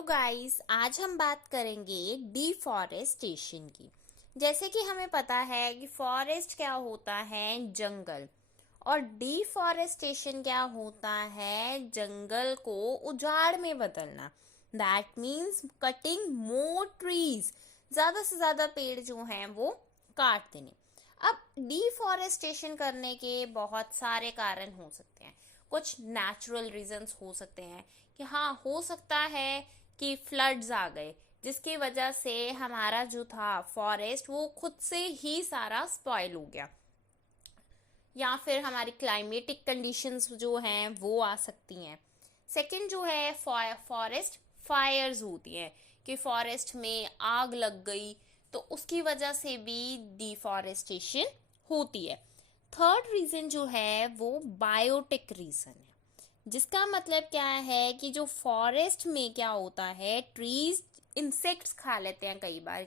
Hello guys, आज हम बात करेंगे डिफॉरेस्टेशन की। जैसे कि हमें पता है कि फॉरेस्ट क्या होता है, जंगल। और डिफॉरेस्टेशन क्या होता है, जंगल को उजाड़ में बदलना। That means cutting more trees, ज्यादा से ज्यादा पेड़ जो हैं वो काट देने। अब डिफॉरेस्टेशन करने के बहुत सारे कारण हो सकते हैं। कुछ नेचुरल रीजंस हो सकते हैं कि हाँ, हो सकता है कि फ्लड्स आ गए जिसकी वजह से हमारा जो था फॉरेस्ट वो खुद से ही सारा स्पॉइल हो गया, या फिर हमारी क्लाइमेटिक कंडीशंस जो हैं वो आ सकती हैं। सेकंड जो है, फॉरेस्ट फायर्स होती हैं कि फॉरेस्ट में आग लग गई तो उसकी वजह से भी डिफॉरेस्टेशन होती है। थर्ड रीजन जो है वो बायोटिक रीजन है, जिसका मतलब क्या है कि जो फॉरेस्ट में क्या होता है, ट्रीज इंसेक्ट्स खा लेते हैं कई बार,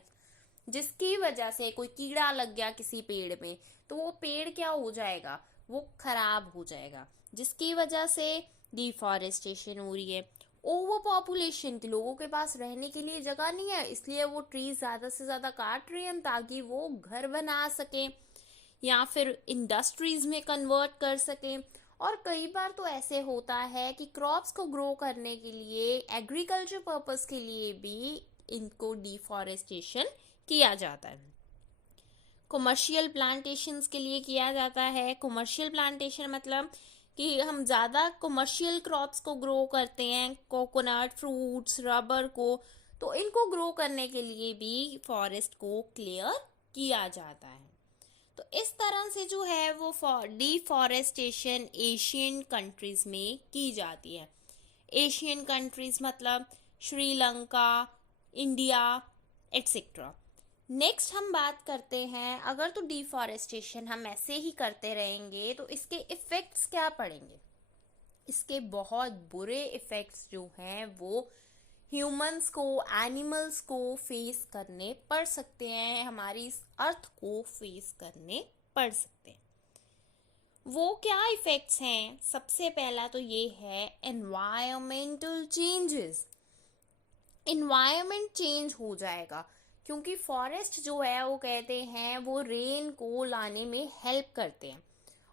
जिसकी वजह से कोई कीड़ा लग गया किसी पेड़ में तो वो पेड़ क्या हो जाएगा, वो खराब हो जाएगा, जिसकी वजह से डिफॉरेस्टेशन हो रही है। ओवर पॉपुलेशन, के लोगों के पास रहने के लिए जगह नहीं है, इसलिए वो ट्रीज ज्यादा से ज्यादा काट रहे हैं ताकि वो घर बना सके या फिर इंडस्ट्रीज में कन्वर्ट कर सके। और कई बार तो ऐसे होता है कि क्रॉप्स को ग्रो करने के लिए, एग्रीकल्चर पर्पस के लिए भी इनको डिफॉरेस्टेशन किया जाता है। कमर्शियल प्लांटेशंस के लिए किया जाता है। कमर्शियल प्लांटेशन मतलब कि हम ज़्यादा कमर्शियल क्रॉप्स को ग्रो करते हैं, कोकोनट, फ्रूट्स, रबर को, तो इनको ग्रो करने के लिए भी फॉरेस्ट को क्लियर किया जाता है। तो इस तरह से जो है वो डिफॉरेस्टेशन एशियन कंट्रीज में की जाती है। एशियन कंट्रीज मतलब श्रीलंका, इंडिया, एटसेट्रा। नेक्स्ट हम बात करते हैं, अगर तो डिफॉरेस्टेशन हम ऐसे ही करते रहेंगे तो इसके इफेक्ट्स क्या पड़ेंगे। इसके बहुत बुरे इफेक्ट्स जो हैं वो ह्यूमंस को, एनिमल्स को फेस करने पड़ सकते हैं, हमारी इस अर्थ को फेस करने पड़ सकते हैं। वो क्या इफेक्ट्स हैं? सबसे पहला तो ये है एनवायरमेंटल चेंजेस। इन्वायरमेंट चेंज हो जाएगा क्योंकि फॉरेस्ट जो है वो कहते हैं वो रेन को लाने में हेल्प करते हैं,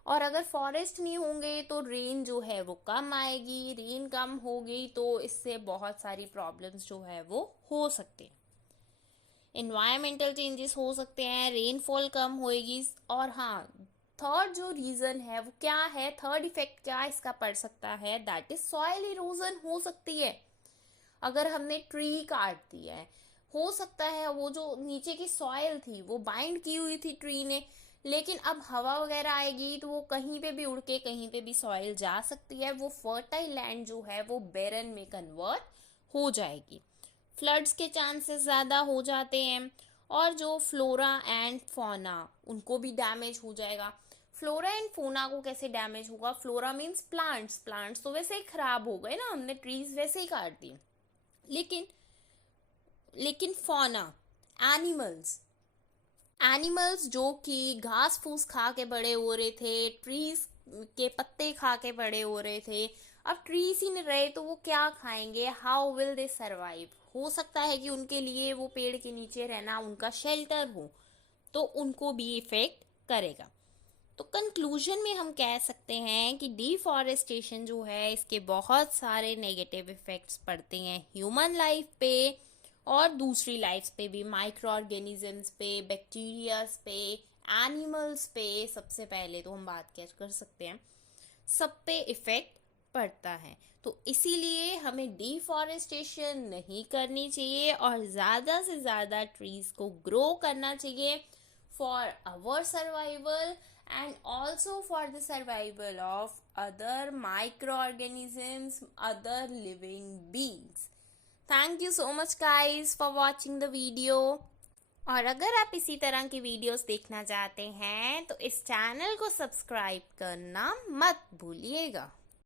और अगर फॉरेस्ट नहीं होंगे तो रेन जो है वो कम आएगी। रेन कम होगी तो इससे बहुत सारी प्रॉब्लम्स जो है वो हो सकते हैं। इन्वायरमेंटल चेंजेस हो सकते हैं, रेनफॉल कम होएगी। और हाँ, थर्ड जो रीजन है वो क्या है, थर्ड इफेक्ट क्या इसका पड़ सकता है, दैट इज सॉइल इरोजन हो सकती है। अगर हमने ट्री काट दिया है, हो सकता है वो जो नीचे की सॉइल थी वो बाइंड की हुई थी ट्री ने, लेकिन अब हवा वगैरह आएगी तो वो कहीं पे भी उड़ के कहीं पे भी सॉइल जा सकती है। वो फर्टाइल लैंड जो है वो बेरन में कन्वर्ट हो जाएगी। फ्लड्स के चांसेस ज़्यादा हो जाते हैं, और जो फ्लोरा एंड फौना उनको भी डैमेज हो जाएगा। फ्लोरा एंड फोना को कैसे डैमेज होगा? फ्लोरा मीन्स प्लांट्स, प्लांट्स तो वैसे ही खराब हो गए ना, हमने ट्रीज वैसे ही काट दिए। लेकिन लेकिन फौना, एनिमल्स, एनिमल्स जो कि घास फूस खा के बड़े हो रहे थे, ट्रीज के पत्ते खा के बड़े हो रहे थे, अब ट्रीज ही नहीं रहे तो वो क्या खाएंगे? How will they survive? हो सकता है कि उनके लिए वो पेड़ के नीचे रहना उनका शेल्टर हो, तो उनको भी इफेक्ट करेगा। तो कंक्लूजन में हम कह सकते हैं कि डिफॉरेस्टेशन जो है इसके बहुत सारे नेगेटिव इफेक्ट्स पड़ते हैं ह्यूमन लाइफ पे और दूसरी लाइफ पे भी, माइक्रो ऑर्गेनिजम्स पे, बैक्टीरियाज पे, एनिमल्स पे। सबसे पहले तो हम बात क्या कर सकते हैं, सब पे इफेक्ट पड़ता है। तो इसीलिए हमें डिफॉरेस्टेशन नहीं करनी चाहिए और ज़्यादा से ज़्यादा ट्रीज को ग्रो करना चाहिए for our survival and also for the survival of other microorganisms, other living beings. Thank you so much guys for watching the video. और अगर आप इसी तरह की वीडियोस देखना चाहते हैं तो इस चैनल को सब्सक्राइब करना मत भूलिएगा।